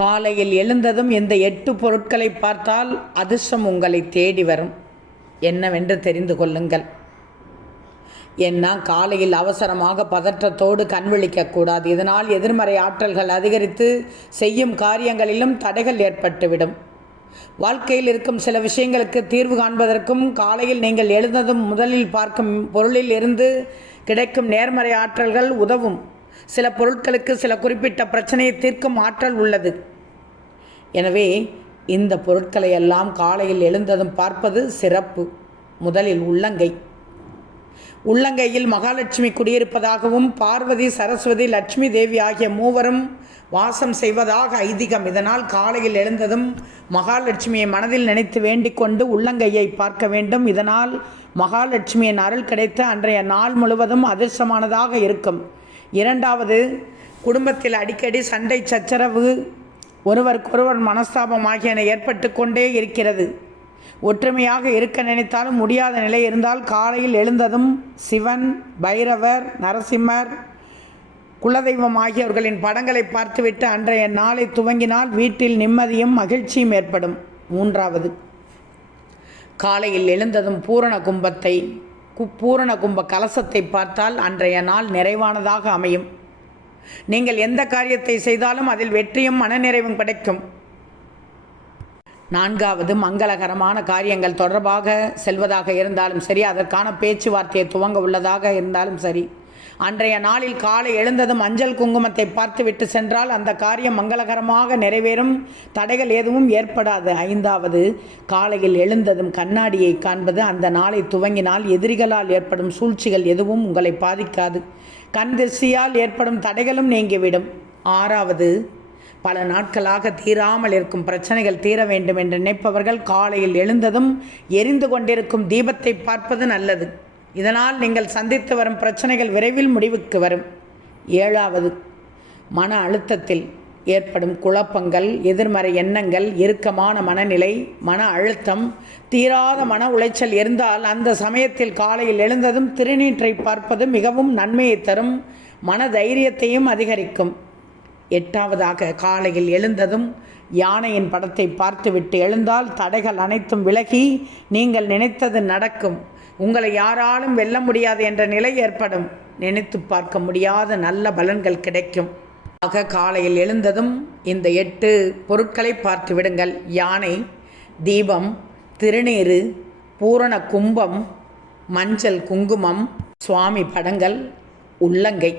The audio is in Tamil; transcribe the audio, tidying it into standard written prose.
காலையில் எழுந்ததும் இந்த 8 பொருட்களை பார்த்தால் அதிர்ஷ்டம் உங்களை தேடி வரும். என்னவென்று தெரிந்து கொள்ளுங்கள். ஏன்னா காலையில் அவசரமாக பதற்றத்தோடு கண் விழிக்கக்கூடாது. இதனால் எதிர்மறை ஆற்றல்கள் அதிகரித்து செய்யும் காரியங்களிலும் தடைகள் ஏற்பட்டுவிடும். வாழ்க்கையில் இருக்கும் சில விஷயங்களுக்கு தீர்வு காண்பதற்கும் காலையில் நீங்கள் எழுந்ததும் முதலில் பார்க்கும் பொருளில் இருந்து கிடைக்கும் நேர்மறை ஆற்றல்கள் உதவும். சில பொருட்களுக்கு சில குறிப்பிட்ட பிரச்சனையை தீர்க்கும் ஆற்றல் உள்ளது. எனவே இந்த பொருட்களை எல்லாம் காலையில் எழுந்ததும் பார்ப்பது சிறப்பு. முதலில் உள்ளங்கை. உள்ளங்கையில் மகாலட்சுமி குடியிருப்பதாகவும் பார்வதி, சரஸ்வதி, லட்சுமி தேவி ஆகிய மூவரும் வாசம் செய்வதாக ஐதீகம். இதனால் காலையில் எழுந்ததும் மகாலட்சுமியை மனதில் நினைத்து வேண்டிக் கொண்டு உள்ளங்கையை பார்க்க வேண்டும். இதனால் மகாலட்சுமியின் அருள் கிடைத்து அன்றைய நாள் முழுவதும் அதிர்ஷ்டமானதாக இருக்கும். இரண்டாவது, குடும்பத்தில் அடிக்கடி சண்டை, சச்சரவு, ஒருவருக்கொருவர் மனஸ்தாபம் ஆகியன ஏற்பட்டு கொண்டே இருக்கிறது. ஒற்றுமையாக இருக்க நினைத்தாலும் முடியாத நிலை இருந்தால் காலையில் எழுந்ததும் சிவன், பைரவர், நரசிம்மர், குலதெய்வம் ஆகியவர்களின் படங்களை பார்த்துவிட்டு அன்றைய நாளை துவங்கினால் வீட்டில் நிம்மதியும் மகிழ்ச்சியும் ஏற்படும். மூன்றாவது, காலையில் எழுந்ததும் பூரண கும்ப கலசத்தை பார்த்தால் அன்றைய நாள் நிறைவானதாக அமையும். நீங்கள் எந்த காரியத்தை செய்தாலும் அதில் வெற்றியும் மனநிறைவும் கிடைக்கும். நான்காவது, மங்களகரமான காரியங்கள் தொடர்பாக செல்வதாக இருந்தாலும் சரி, அதற்கான பேச்சுவார்த்தையை துவங்க உள்ளதாக இருந்தாலும் சரி, அன்றைய நாளில் காலை எழுந்ததும் மஞ்சள் குங்குமத்தை பார்த்துவிட்டு சென்றால் அந்த காரியம் மங்களகரமாக நிறைவேறும். தடைகள் எதுவும் ஏற்படாது. ஐந்தாவது, காலையில் எழுந்ததும் கண்ணாடியை காண்பது. அந்த நாளை துவங்கினால் எதிரிகளால் ஏற்படும் சூழ்ச்சிகள் எதுவும் உங்களை பாதிக்காது. கண் திசையால் ஏற்படும் தடைகளும் நீங்கிவிடும். ஆறாவது, பல நாட்களாக தீராமல் இருக்கும் பிரச்சனைகள் தீர வேண்டும் என்று நினைப்பவர்கள் காலையில் எழுந்ததும் எரிந்து கொண்டிருக்கும் தீபத்தை பார்ப்பது நல்லது. இதனால் நீங்கள் சந்தித்து வரும் பிரச்சனைகள் விரைவில் முடிவுக்கு வரும். ஏழாவது, மன அழுத்தத்தில் ஏற்படும் குழப்பங்கள், எதிர்மறை எண்ணங்கள், இறுக்கமான மனநிலை, மன அழுத்தம், தீராத மன உளைச்சல் இருந்தால் அந்த சமயத்தில் காலையில் எழுந்ததும் திருநீற்றை பார்ப்பது மிகவும் நன்மையை தரும். மன தைரியத்தையும் அதிகரிக்கும். எட்டாவதாக, காலையில் எழுந்ததும் யானையின் படத்தை பார்த்துவிட்டு எழுந்தால் தடைகள் அனைத்தும் விலகி நீங்கள் நினைத்தது நடக்கும். உங்களை யாராலும் வெல்ல முடியாது என்ற நிலை ஏற்படும். நினைத்து பார்க்க முடியாத நல்ல பலன்கள் கிடைக்கும். ஆக காலையில் எழுந்ததும் இந்த 8 பொருட்களை பார்த்து விடுங்கள். யானை, தீபம், திருநீறு, பூரண கும்பம், மஞ்சள் குங்குமம், சுவாமி படங்கள், உள்ளங்கை.